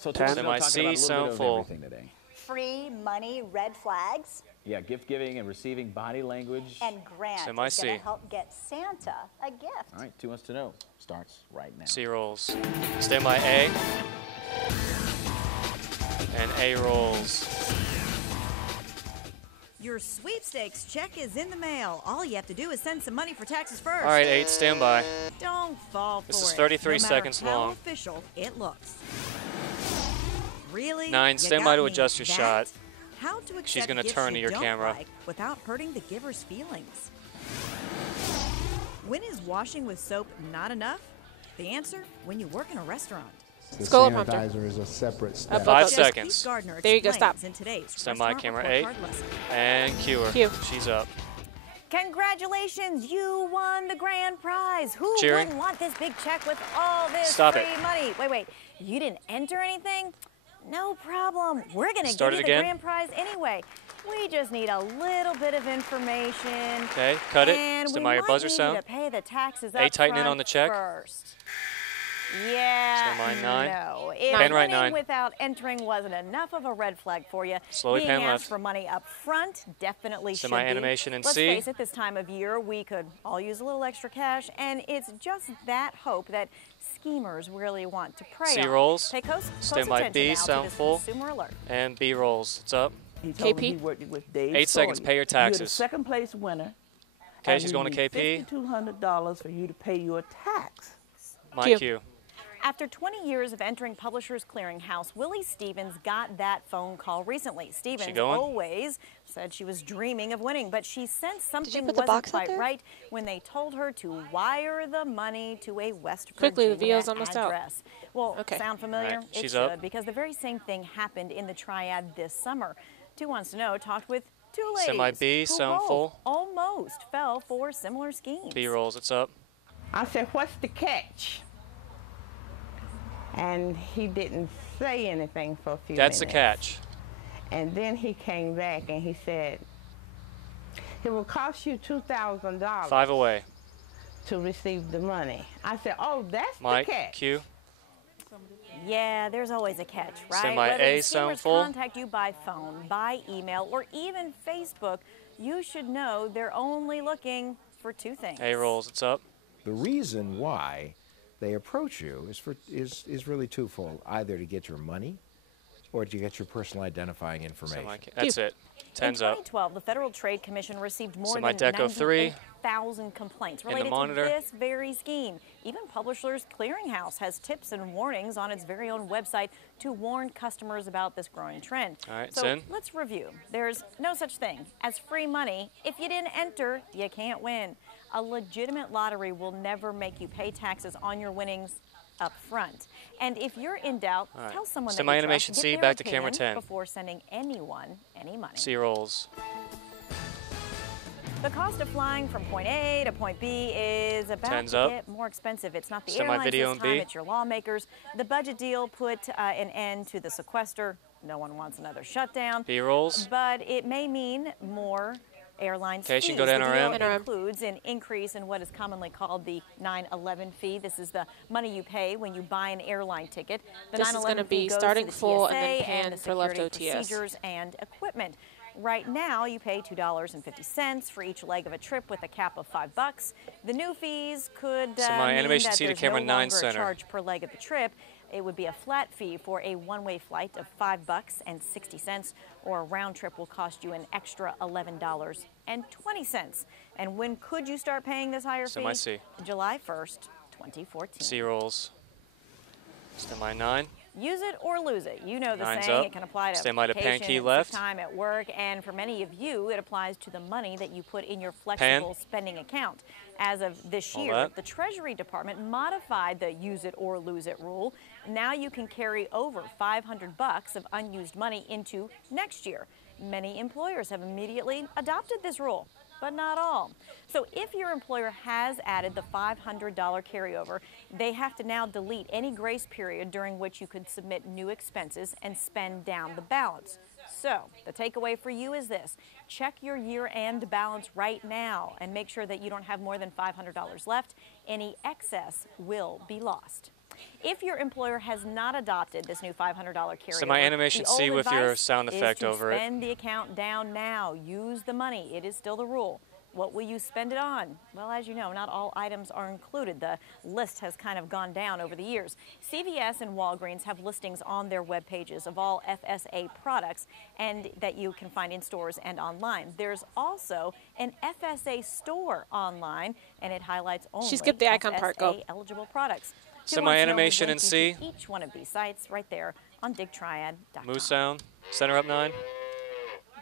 So Semi-C, sound full. Today. Free money, red flags. Yeah, gift giving and receiving, body language. And Grant is going to help get Santa a gift. All right, 2 Wants to Know starts right now. C rolls. Stand by A. And A rolls. Your sweepstakes check is in the mail. All you have to do is send some money for taxes first. All right, 8, stand by. Don't fall for it. This is 33 no seconds matter how long. official it looks. Really? 9, stand by to adjust your shot. How to accept She's going to gifts turn to you your don't camera. like without hurting the giver's feelings. When is washing with soap not enough? The answer, when you work in a restaurant. The sanitizer is a separate step. 5 seconds. There you go, stop. Stand by, camera 8. And cue her. She's up. Congratulations, you won the grand prize. Who Cheering. wouldn't want this big check with all this Stop free it. money? Wait, you didn't enter anything? No problem. We're going to Start give it you the again. grand prize anyway. We just need a little bit of information. Okay, cut it. And Stand we by your might buzzer need sound. you to pay the taxes A, up tighten in front on the check. First. Yeah, Stand by 9. no. If Pan right winning 9. without entering wasn't enough of a red flag for you, Slowly being pan asked left. for money up front definitely should be. Semi-animation in Let's C. face it, this time of year we could all use a little extra cash, and it's just that hope that schemers really want to prey C on. rolls. Pay close Stand by attention B, now to sound this full. consumer alert. And B rolls. It's up. He told me he worked with Dave 8 seconds. Sawyer. Pay your You're the taxes. second place winner. Okay, and she's we going to need KP. $5,200 for you to pay your tax. My cue. After 20 years of entering Publishers Clearinghouse, Willie Stevens got that phone call recently. Stevens always said she was dreaming of winning, but she sensed something wasn't quite right when they told her to wire the money to a West Virginia the VO's almost address. Well, sound familiar? Right, It she's should, up. because the very same thing happened in the Triad this summer. 2 Wants to Know talked with 2 ladies Semi B, who sound both full. almost fell for similar schemes. B rolls. It's up. I said, what's the catch? And he didn't say anything for a few minutes. That's the catch. And then he came back and he said, it will cost you $2,000 5 away. to receive the money. I said, oh, that's Mike, the catch. cue. Yeah, there's always a catch, right? Semi Whether A, the sound schemers full. contact you by phone, by email, or even Facebook, you should know they're only looking for 2 things. A rolls. It's up. The reason why they approach you is really twofold: either to get your money, or to get your personal identifying information. That's it. 10's in up. 2012, the Federal Trade Commission received more than Semi-Deco 3. 98,000 complaints In the related to monitor. this very scheme. Even Publishers Clearinghouse has tips and warnings on its very own website to warn customers about this growing trend. All right, so Sin. let's review. There's no such thing as free money. If you didn't enter, you can't win. A legitimate lottery will never make you pay taxes on your winnings up front. And if you're in doubt, tell someone that you Semi-animation trust, C, get their back to camera opinion 10. before sending anyone any money. C rolls. The cost of flying from point A to point B is about 10's to up. get more expensive. It's not the Semi airlines video this and time, B. it's your lawmakers. The budget deal put an end to the sequester. No one wants another shutdown. B rolls. But it may mean more airlines Okay, she fees. can go to The NRM. deal includes an increase in what is commonly called the 9/11 fee. This is the money you pay when you buy an airline ticket. The This is 9/11 gonna be fee goes starting to the full and TSA then pan the for left security OTS. procedures and equipment. Right now, you pay $2.50 for each leg of a trip with a cap of $5. The new fees could So my mean animation that C to there's camera no 9 longer a center. charge per leg of the trip. It would be a flat fee for a one-way flight of $5.60, or a round trip will cost you an extra $11.20. And when could you start paying this higher fee? C. July 1st, 2014. C rolls. Semi 9. Use it or lose it. You know the 9's saying. up. It can apply to Stand by to pan vacation, key and left. sick time at work, and for many of you, it applies to the money that you put in your flexible spending account. As of this All year, that. the Treasury Department modified the use it or lose it rule. Now you can carry over $500 of unused money into next year. Many employers have immediately adopted this rule, but not all. So if your employer has added the $500 carryover, they have to now delete any grace period during which you could submit new expenses and spend down the balance. So the takeaway for you is this: check your year-end balance right now and make sure that you don't have more than $500 left. Any excess will be lost. If your employer has not adopted this new $500 carryover, So my animation the C old with your advice sound effect is to over it. spend the account down now. Use the money. It is still the rule. What will you spend it on? Well, as you know, not all items are included. The list has kind of gone down over the years. CVS and Walgreens have listings on their web pages of all FSA products and that you can find in stores and online. There's also an FSA store online, and it highlights only She skipped the icon part. Go. FSA eligible products. So my animation in in C. Each one of these sites right there on digtriad.com. Moo sound. Center up 9.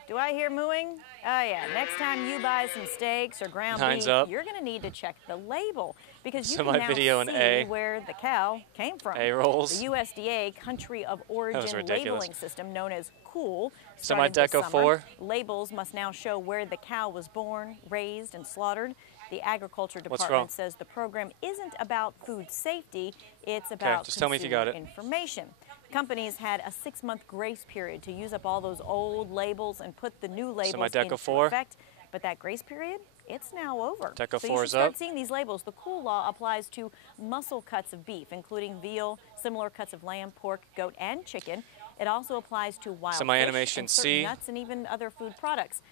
Do I hear mooing? Oh, yeah. Next time you buy some steaks or ground Nine's beef, up. you're going to need to check the label because you So can my now video in see A. where the cow came from. A rolls. The USDA Country of Origin ridiculous. labeling system, known as COOL, So my started this Deco summer. 4. Labels must now show where the cow was born, raised, and slaughtered. The Agriculture What's Department wrong? says the program isn't about food safety, it's about just tell me if you got consumer it. information. Companies had a 6-month grace period to use up all those old labels and put the new labels my Deco into 4. effect, but that grace period, it's now over. Deco so 4 you should is start up. seeing these labels. The COOL law applies to muscle cuts of beef, including veal, similar cuts of lamb, pork, goat, and chicken. It also applies to wild So my fish animation and certain C. nuts and even other food products.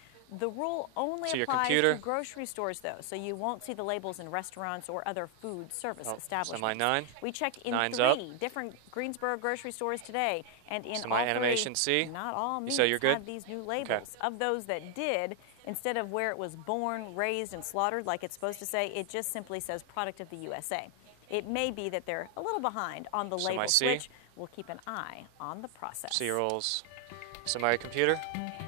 The rule only To your applies computer. to grocery stores, though, so you won't see the labels in restaurants or other food service Oh, establishments. so my 9. We checked in 9's 3 up. different Greensboro grocery stores today, and in So my all animation 3, C. not all You meats say you're good? had these new labels. Of those that did, instead of where it was born, raised, and slaughtered like it's supposed to say, it just simply says product of the USA. It may be that they're a little behind on the So my label C. switch. We'll keep an eye on the process. C rolls. So my computer.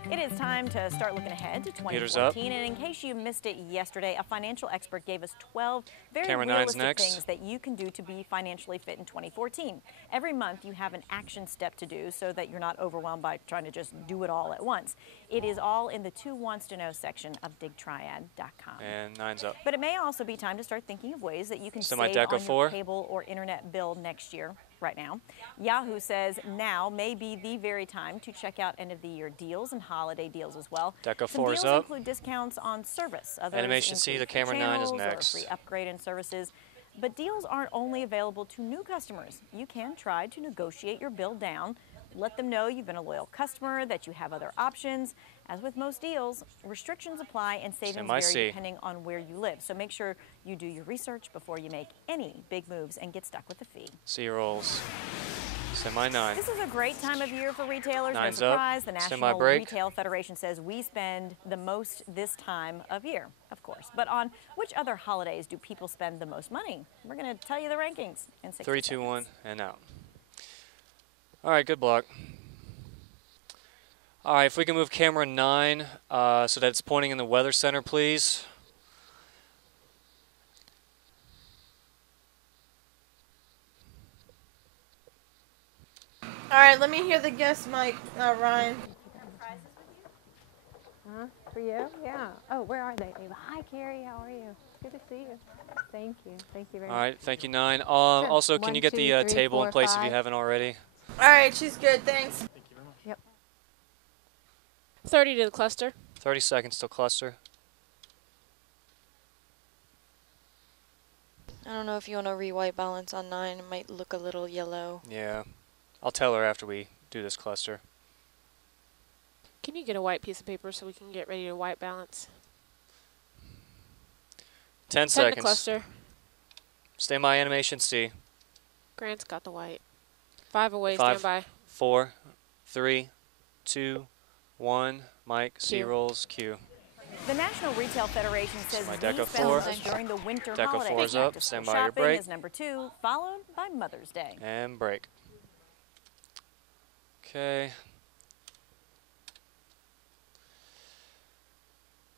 It is time to start looking ahead to Computer's up. 2014. And in case you missed it yesterday, a financial expert gave us 12 very Camera 9's realistic next. things that you can do to be financially fit in 2014. Every month you have an action step to do so that you're not overwhelmed by trying to just do it all at once. It is all in the Two Wants to Know section of digtriad.com. And 9's up. But it may also be time to start thinking of ways that you can So save my Deco on 4. your cable or internet bill next year, right now. Yahoo says now may be the very time to check out end-of-the-year deals and holiday deals as well. Deco Some 4 is deals up. include discounts on service. Others Animation C, include the camera free 9 is channels or next. free upgrade in services. But deals aren't only available to new customers. You can try to negotiate your bill down. Let them know you've been a loyal customer, that you have other options. As with most deals, restrictions apply and savings vary C. depending on where you live. So make sure you do your research before you make any big moves and get stuck with the fee. C rolls. Semi 9. This is a great time of year for retailers. Nine's no up. surprise. The National Semi-break. Retail Federation says we spend the most this time of year, of course. But on which other holidays do people spend the most money? We're going to tell you the rankings in 60 3, 2, seconds. 1, and out. All right, good block. All right, if we can move camera 9 so that it's pointing in the weather center, please. All right, let me hear the guest mic, Ryan. For you? Yeah. Oh, where are they, Ava? Hi, Carrie. How are you? Good to see you. Thank you. Thank you very All much. right, thank you, 9. Also, can 1, you get 2, the 3, table 4, in place if 5. you haven't already? All right, she's good. Thanks. Yep. 30 to the cluster. 30 seconds till cluster. I don't know if you want to re-white balance on 9. It might look a little yellow. Yeah. I'll tell her after we do this cluster. Can you get a white piece of paper so we can get ready to white balance? 10 10 seconds. to cluster. Stay by animation C. Grant's got the white. 5 away, 5, stand by. 4, 3, 2, 1. Mike, C Q. rolls, Q. The National Retail Federation says My we Deco spend 4. most during the winter Deco holidays. 4 is up. Back-to-school Stand by your shopping break. is number 2, followed by Mother's Day. And break. Okay.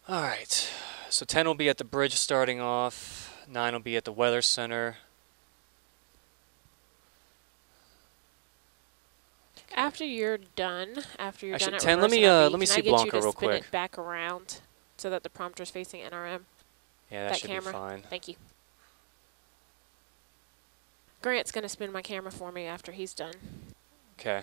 All right. So 10 will be at the bridge starting off. 9 will be at the weather center. After you're done, Actually, at 10, let reverse me NRB, see can I get Blanca you to real spin quick. it back around so that the prompter's facing NRM? Yeah, that should camera. be fine. Thank you. Grant's going to spin my camera for me after he's done. Okay.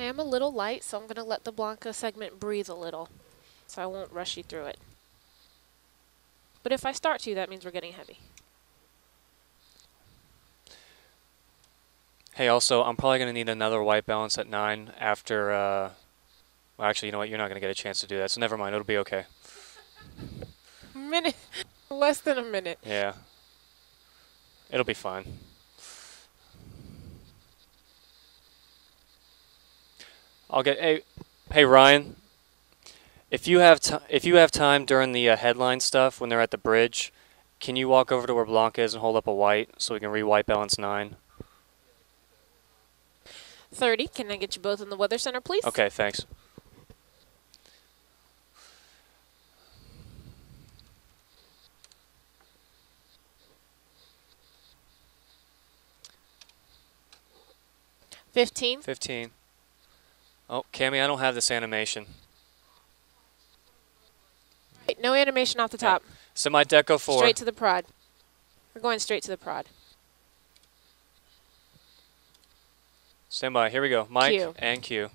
I am a little light, so I'm going to let the Blanca segment breathe a little, so I won't rush you through it. But if I start to, that means we're getting heavy. Hey, also, I'm probably going to need another white balance at 9 after, well, actually, you know what? You're not going to get a chance to do that, so never mind. It'll be okay. Minute. Less than a minute. Yeah. It'll be fine. I'll get, hey Ryan, if you have time during the headline stuff when they're at the bridge, can you walk over to where Blanca is and hold up a white so we can re-white balance 9? 30. Can I get you both in the Weather Center, please? Okay, thanks. $15. 15. Oh, Cammie, I don't have this animation. Wait, no animation off the top. Semi-deco 4. Straight to the prod. We're going straight to the prod. Stand by. Here we go. Mike Q. and Q.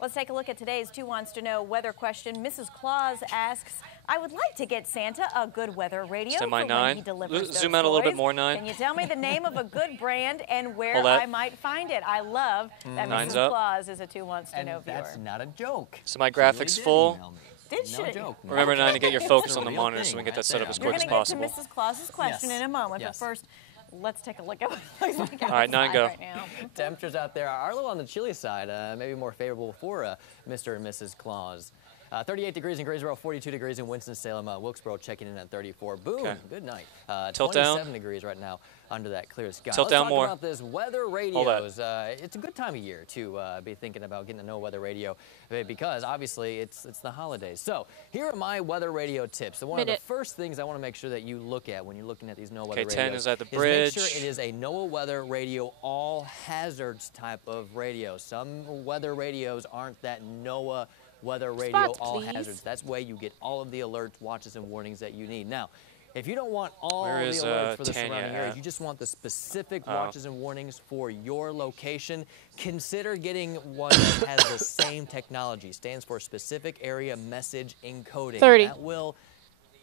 Let's take a look at today's Two Wants to Know weather question. Mrs. Claus asks, I would like to get Santa a good weather radio Stand by for 9. when he delivers those Zoom out a little bit toys. more, 9. Can you tell me the name of a good brand and where Hold that. I might find it? I love that 9's Mrs. up. Claus is a Two Wants to Know viewer. That's not a joke. Semi-graphics full. Did she? No joke. Remember 9 to get your focus on the Real monitor thing so we can get that right set up there. as You're quick as going to possible. get to Mrs. Claus's question in a moment, Yes. but first, let's take a look at what it looks like All right, 9 go. right now. Temperatures out there are a little on the chilly side, maybe more favorable for Mr. and Mrs. Claus. 38 degrees in Greensboro, 42 degrees in Winston-Salem, Wilkesboro checking in at 34. Boom, Okay. good night. Tilt 27 down. degrees right now under that clear sky. Tilt Let's down talk more. about this weather radios. It's a good time of year to be thinking about getting to know weather radio because obviously it's the holidays. So here are my weather radio tips. So one of the first things I want to make sure that you look at when you're looking at these NOAA weather radios 10 is at the make bridge. sure it is a NOAA weather radio all hazards type of radio. Some weather radios aren't that NOAA weather radio Spots, all please. hazards. That's where you get all of the alerts, watches, and warnings that you need. Now, if you don't want all Where the is, alerts for the Tanya surrounding areas, at? you just want the specific watches and warnings for your location, consider getting one that has the same technology. Stands for Specific Area Message Encoding. 30. That will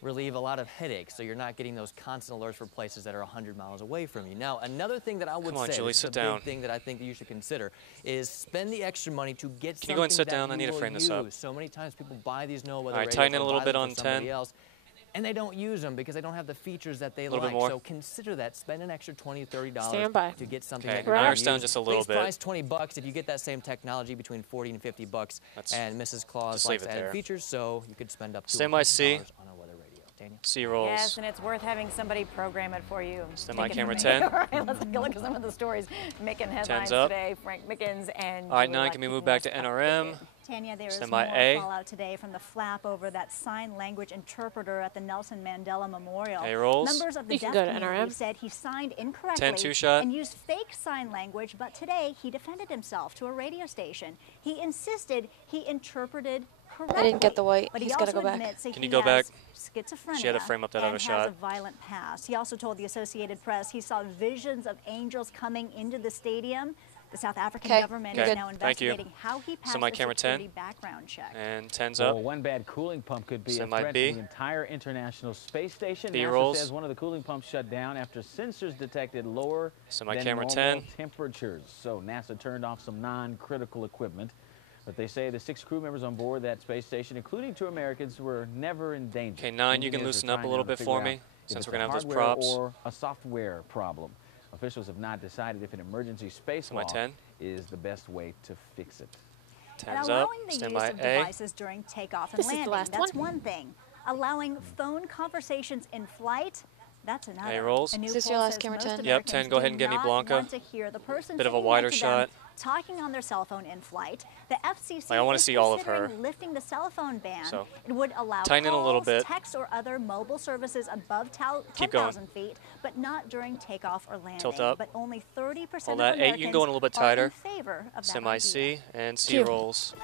relieve a lot of headaches, so you're not getting those constant alerts for places that are 100 miles away from you. Now, another thing that I would Come on, say, Julie, this is sit a down. big thing that I think that you should consider, is spend the extra money to get Can you go and sit that down? I you need to will frame this up. use. So many times people buy these NOAA weather All right, radios tighten it or a little buy bit them on from somebody 10. else, and they don't use them because they don't have the features that they Little bit like. more. So consider that. Spend an extra $20, $30 Stand by. to get something Okay, that now you you're can down use. just a little Base bit. price $20. If you get that same technology, between $40 and $50. And Mrs. Claus just likes leave it added there. features, so you could spend up to Stand by $100 C. on a weather radio. Daniel? C rolls. Yes, and it's worth having somebody program it for you. Stand by Take it camera from me. 10. All right, let's take a look at some of the stories making headlines up. today. Frank Mickens and All right, Julie 9, Lott can we keeping move back us to NRM? Tanya, there is Stand more by A. fallout today from the flap over that sign language interpreter at the Nelson Mandela Memorial. A rolls. Members of the You can deaf go to community NRM. said he signed incorrectly 10 two-shot. and used fake sign language, but today he defended himself to a radio station. He insisted he interpreted correctly. I didn't get the white. But He's he gotta also go back. admits that Can he you go back? has schizophrenia She had to frame up that and other has shot. a violent past. He also told the Associated Press he saw visions of angels coming into the stadium. The South African government is now Thank you. investigating how he passed Semi the camera security 10. background check. And 10's Oh, up. Well, one bad cooling pump could be a Semi threat B. to the entire International Space Station. B NASA rolls. says one of the cooling pumps shut down after sensors detected lower Semi than camera normal 10. temperatures. So NASA turned off some non-critical equipment. But they say the 6 crew members on board that space station, including 2 Americans, were never in danger. Okay, 9, you can Engineers loosen are up a trying little now bit to for figure me, out if since it's we're going to a have those hardware props. or a software problem. Officials have not decided if an emergency Semi spacewalk 10. is the best way to fix it. 10's And up. allowing the Stand use by of A. devices during takeoff and This is the landing, last that's one thing. Allowing phone conversations in flight, that's another. A rolls. A new Is this your poll last says camera most 10? Yep, Americans 10, go ahead and do give me not Blanca. want to hear the person Bit of a sitting wider next to them shot. talking on their cell phone in flight. The FCC Like, I wanna is see all of her. considering lifting the cell phone ban. So, It would allow tighten in a little calls, bit. text, or other mobile services above Keep going. 10,000 feet, but not during takeoff or landing. Tilt up. But only 30% Hold of that. 8, Americans you can go in a little bit are in tighter. favor of that Semi idea. C and C Q. rolls.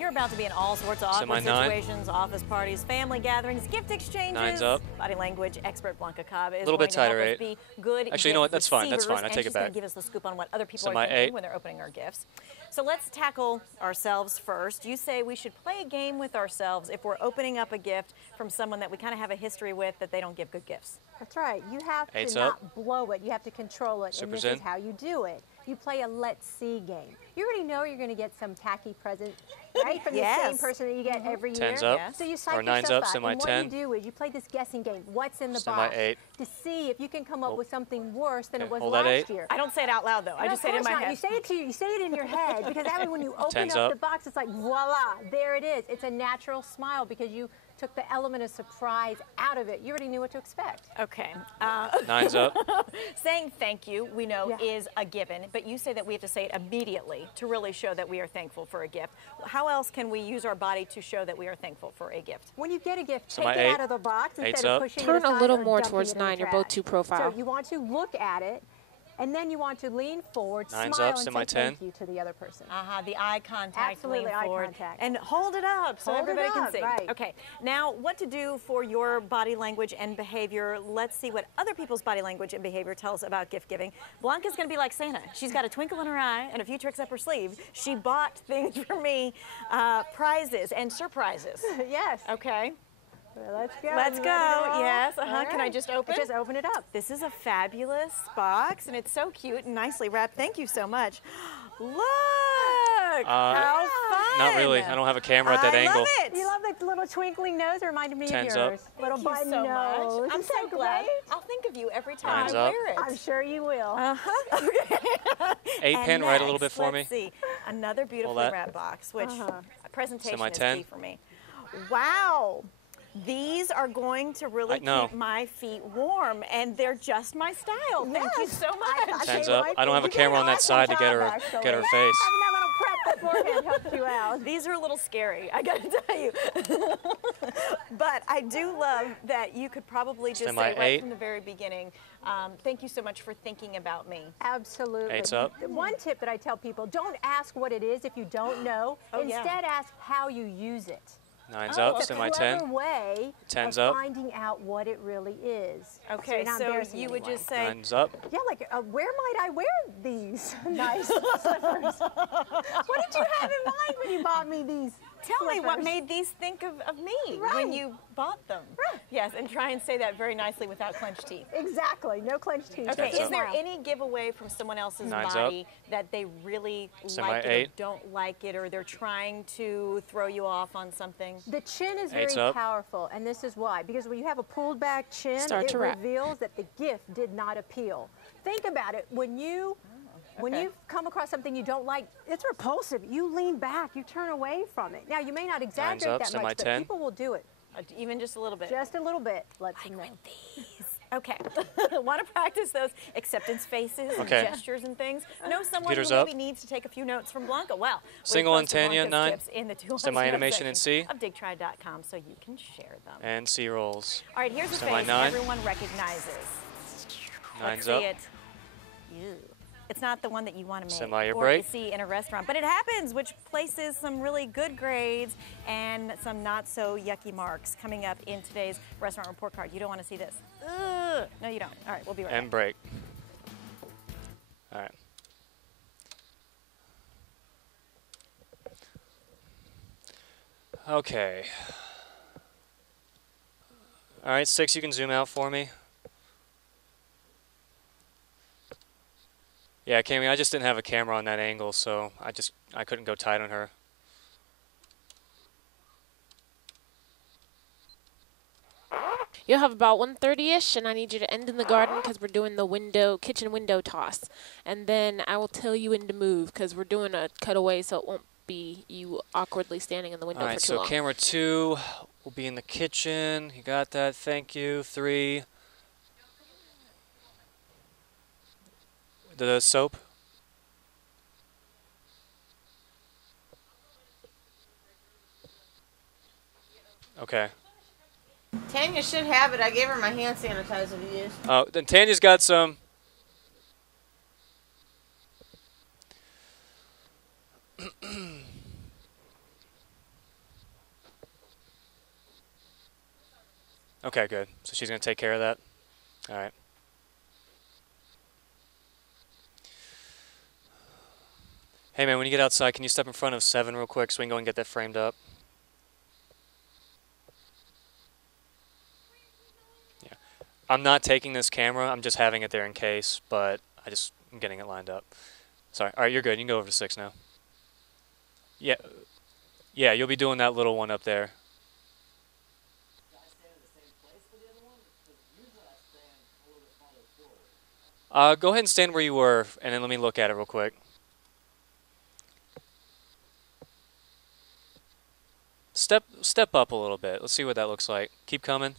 You're about to be in all sorts of awkward situations, office parties, family gatherings, gift exchanges. 9's up. Body language expert Blanca Cobb is a little bit tighter, 8. Be good. Actually, you know what? That's fine. That's fine. I take it back. She's going to give us the scoop on what other people are thinking when they're opening our gifts. So let's tackle ourselves first. You say we should play a game with ourselves if we're opening up a gift from someone that we kind of have a history with that they don't give good gifts. That's right. You have to not blow it. You have to control it. And this is how you do it. You play a let's see game. You already know you're going to get some tacky present, right, from the same person that you get every year. 10's up. So you psych or 9's yourself up, out. semi And 10. what you do is you play this guessing game. What's in the box? Semi 8. To see if you can come up with something worse than it was hold last year. I don't say it out loud though. I just say it in my head. You say it to you say it in your head because that way when you open 10's up the box, it's like voila, there it is. It's a natural smile because you took the element of surprise out of it. You already knew what to expect. Okay. 9's up. Saying thank you, we know, is a given, but you say that we have to say it immediately to really show that we are thankful for a gift. How else can we use our body to show that we are thankful for a gift? When you get a gift, take it out of the box instead of pushing it aside. Turn a little more towards 9. You're both too profile. So you want to look at it, and then you want to lean forward, 9's smile, up, and semi say 10. thank you to the other person. The eye contact, Absolutely, lean eye forward, contact. and hold it up so everybody can see. Right. Okay, now what to do for your body language and behavior. Let's see what other people's body language and behavior tell us about gift giving. Blanca's going to be like Santa. She's got a twinkle in her eye and a few tricks up her sleeve. She bought things for me, prizes and surprises. Yes. Okay. Let's go. Let's go. Yes. Right. Can I just open? Just open it up. This is a fabulous box, and it's so cute and nicely wrapped. Thank you so much. Look! How fun! Not really. I don't have a camera at that angle. Love it. You love the little twinkling nose. It reminded me of 10's yours. up. Little Thank you button so nose. much. I'm so glad. I'll think of you every time 9's I up. wear it. I'm sure you will. Okay. 8 pin, right a little bit Next, for me. Let's see. Another beautifully wrapped box, which presentation Semi is 10. key for me. Wow. These are going to really keep my feet warm, and they're just my style. Thank you so much. 10's up. I don't have a camera on that side to get her face. Having that little prep beforehand helped you out. These are a little scary, I gotta tell you. But I do love that you could probably just say right from the very beginning, thank you so much for thinking about me. Absolutely. 8's up. One tip that I tell people, don't ask what it is if you don't know. Instead, ask how you use it. 9's up, semi 10. It's a way 10's of up. finding out what it really is. Okay, so you would just say... 9's up. Yeah, like, where might I wear these nice slippers? What did you have in mind when you bought me these Tell me what made these think of me when you bought them. Right. Yes, and try and say that very nicely without clenched teeth. Exactly, no clenched teeth. Okay, is there any giveaway from someone else's body that they really like it or don't like it, or they're trying to throw you off on something? The chin is very powerful, and this is why. Because when you have a pulled back chin, it reveals that the gift did not appeal. Think about it. When you come across something you don't like, it's repulsive. You lean back, you turn away from it. Now, you may not exaggerate that much, but people will do it. Even just a little bit? Just a little bit. Let's know. These. Okay. Want to practice those acceptance faces and gestures and things? Know someone who maybe needs to take a few notes from Blanca? Well, single and Tanya, 9. In the Semi-animation in C. Of digtry.com so you can share them. And C rolls. All right, here's the face everyone recognizes. 9's up. It's not the one that you want to make or you see in a restaurant, but it happens, which places some really good grades and some not so yucky marks coming up in today's restaurant report card. You don't want to see this. Ugh. No, you don't. All right, we'll be right back. And break. All right. Okay. All right, 6, you can zoom out for me. Yeah, Cami, I just didn't have a camera on that angle, so I couldn't go tight on her. You'll have about 1:30-ish, and I need you to end in the garden because we're doing the kitchen window toss. And then I will tell you when to move because we're doing a cutaway, so it won't be you awkwardly standing in the window for too long. All right, so camera 2 will be in the kitchen. You got that, thank you. 3. The soap. Okay. Tanya should have it. I gave her my hand sanitizer to use. Oh, then Tanya's got some. Okay, good. So she's going to take care of that? All right. Hey, man, when you get outside, can you step in front of 7 real quick so we can go and get that framed up? Yeah. I'm not taking this camera. I'm just having it there in case, but I'm getting it lined up. Sorry. All right, you're good. You can go over to 6 now. Yeah. Yeah, you'll be doing that little one up there. Go ahead and stand where you were, and then let me look at it real quick. Step up a little bit. Let's see what that looks like. Keep coming.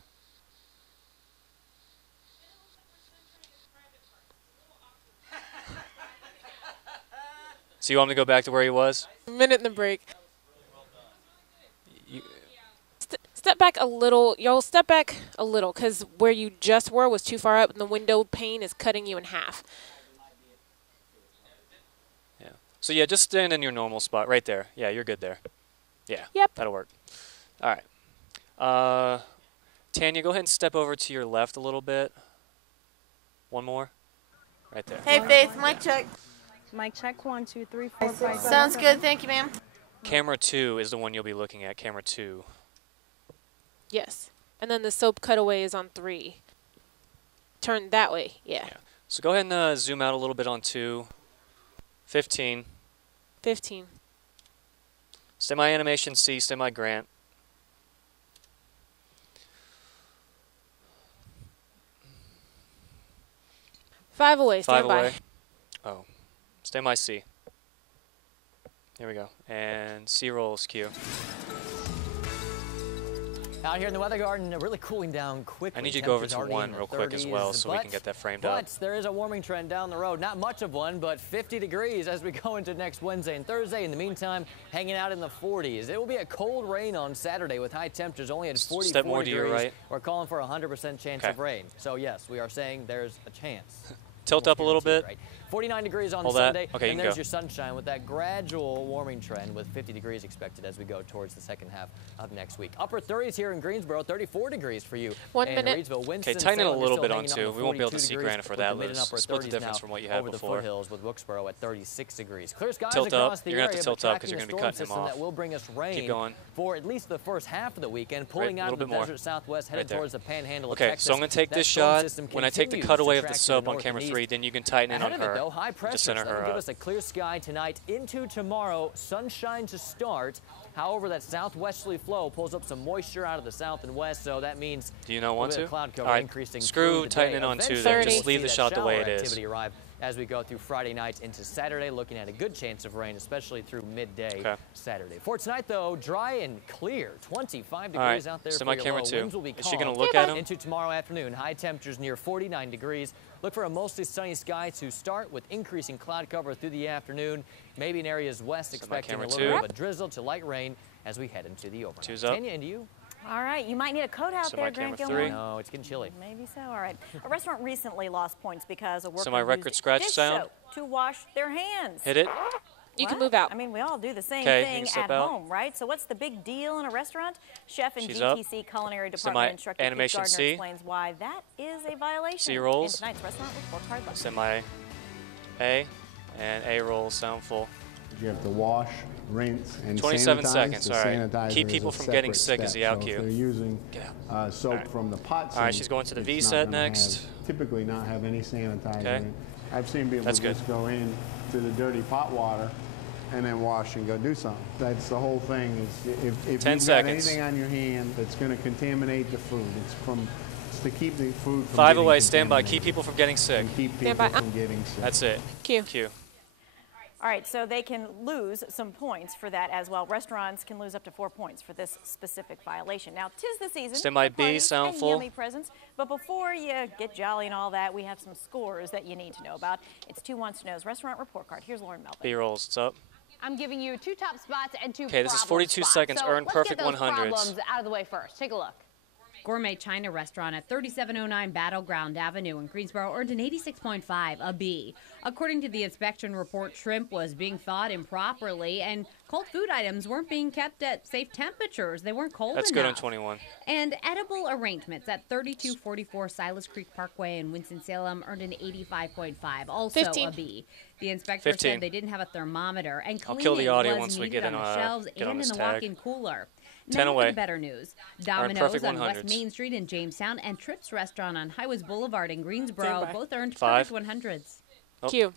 So you want me to go back to where he was? Minute in the break. Step back a little. Y'all step back a little, because where you just were was too far up, and the window pane is cutting you in half. Yeah. So yeah, just stand in your normal spot right there. Yeah, you're good there. Yeah. Yep. That'll work. All right. Tanya, go ahead and step over to your left a little bit. One more. Right there. Hey, Faith, mic check. Mic check, 1, 2, 3, 4, 5. Sounds good. Thank you, ma'am. Camera 2 is the one you'll be looking at. Camera 2. Yes. And then the soap cutaway is on 3. Turn that way. Yeah. So go ahead and zoom out a little bit on 2. 15. 15. Semi animation C, semi Grant. Five away. Stand 5 by. away. Oh. Semi C. Here we go. And C rolls Q. Out here in the Weather Garden, really cooling down quickly. I need you to go over to 1 real quick as well so we can get that framed up. But there is a warming trend down the road. Not much of one, but 50 degrees as we go into next Wednesday and Thursday. In the meantime, hanging out in the 40s. It will be a cold rain on Saturday with high temperatures only at 44 Step more degrees. to your right. We're calling for a 100% chance of rain. So yes, we are saying there's a chance. Tilt up a little bit. Right? 49 degrees on Hold Sunday, that. Okay, and you there's go. your sunshine with that gradual warming trend with 50 degrees expected as we go towards the second half of next week. Upper 30s here in Greensboro, 34 degrees for you. 1 in minute. Reedsville, Winston, Okay, tighten it a Salem, little you're bit still on hanging 2. We won't be able to see 42 Granite for degrees, that. with the mid and Let's upper split the 30s difference now from what you had over before. the foothills with Wilkesboro at 36 degrees. Clear skies Tilt up. across the You're going to area, have to tilt but up because you're tracking going a to be storm cutting him system off. that will bring us rain Keep going. for at least the first half of the weekend, pulling out of the desert southwest, headed towards the panhandle of Okay, Texas. so I'm going to take That this storm shot. system When I take the continues cutaway to of the track to soap on north camera and 3, east. then you can tighten in on Ahead of it, her. though, high pressure, Just center so that'll her give up. us a clear sky tonight into tomorrow. Sunshine to start. However, that southwesterly flow pulls up some moisture out of the south and west, so that means Do you not want to? cloud cover All right, increasing screw through the tighten day. in on 2 Eventually, then. Just we'll leave see the that shot the way shower it is. activity arrive as we go through Friday night into Saturday, looking at a good chance of rain, especially through midday Saturday. For tonight, though, dry and clear. 25 degrees out there so for my your camera low. 2. Winds will be Is she going calm to look at him? into tomorrow afternoon. High temperatures near 49 degrees. Look for a mostly sunny sky to start with increasing cloud cover through the afternoon. Maybe in areas west expecting a little bit of a drizzle to light rain as we head into the overnight. 2's up. Tanya, into you. All right, you might need a coat out there, Grant Gilmore. No, it's getting chilly. Maybe so. All right. A restaurant recently lost points because a worker my record used scratch dish sound? soap to wash their hands. Hit it. You can move out. I mean, we all do the same 'Kay, you thing can step at out. home, right? So what's the big deal in a restaurant? Chef and She's DTC Culinary Department instructor Keith animation Gardner C. explains why that is a violation. C rolls. In tonight's restaurant report card look. Semi A and A rolls sound full. You have to wash, rinse, and 27 sanitize. seconds, The all right. sanitizer Keep is people a from getting separate sick is the step. out So cue. if they're using soap from the pot sink, All right, she's going to the V it's set not gonna next. typically not have any sanitizer Okay. in it. I've seen people That's good. just go in to the dirty pot water and then wash and go do something. That's the whole thing. Is if 10 you've seconds. got anything on your hand that's going to contaminate the food, it's to keep the food from 5 getting away, stand by. contaminated. Keep people from getting sick. And keep people from getting sick. That's it. Q. Q. All right, so they can lose some points for that as well. Restaurants can lose up to 4 points for this specific violation. Now, 'tis the season Stand by for B, parties sound and full. yummy presents. But before you get jolly and all that, we have some scores that you need to know about. It's 2 Wants to Know's restaurant report card. Here's Lauren Melvin. B rolls. What's up? I'm giving you 2 top spots and 2 Okay, this is 42 spots. seconds. So Earn let's perfect get those 100s. problems out of the way first. Take a look. Gourmet China restaurant at 3709 Battleground Avenue in Greensboro earned an 86.5, a B. According to the inspection report, shrimp was being thawed improperly, and cold food items weren't being kept at safe temperatures. They weren't cold enough. That's good on 21. And edible arrangements at 3244 Silas Creek Parkway in Winston-Salem earned an 85.5, also 15. a B. The inspector 15. said they didn't have a thermometer, and I'll cleaning kill the audio was once we needed get on the shelves get on and in this the tag. walk-in cooler. 10 Now away. for the better news. Earn Domino's perfect on West 100s. Main Street in Jamestown and Trips Restaurant on Highways Boulevard in Greensboro both earned 5. perfect 100s. Oh. Q.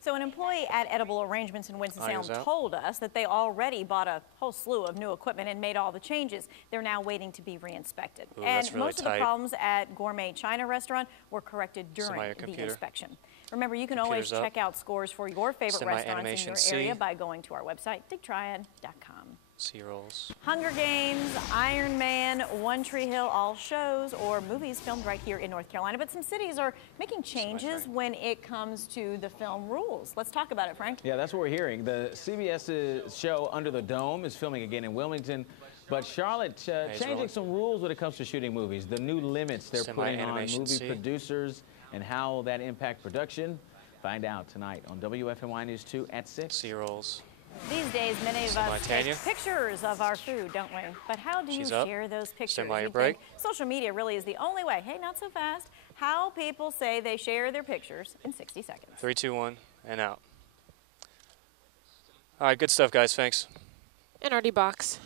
So an employee at Edible Arrangements in Winston-Salem told us that they already bought a whole slew of new equipment and made all the changes. They're now waiting to be re-inspected. Ooh, and that's really most of the problems at Gourmet China restaurant were corrected during the inspection. Remember, you can always check out scores for your favorite restaurants in your area by going to our website, digtriad.com. C-rolls. Hunger Games, Iron Man, One Tree Hill, all shows or movies filmed right here in North Carolina. But some cities are making changes when it comes to the film rules. Let's talk about it, Frank. Yeah, that's what we're hearing. The CBS show Under the Dome is filming again in Wilmington. But Charlotte changing some rules when it comes to shooting movies. The new limits they're putting on movie producers and how that impact production. Find out tonight on WFMY News 2 at 6. C-rolls. These days, many of us take pictures of our food, don't we? But how do you share those pictures? Your break. Social media really is the only way. Hey, not so fast. How people say they share their pictures in 60 seconds. 3, 2, 1, and out. All right, good stuff, guys. Thanks. NRD box.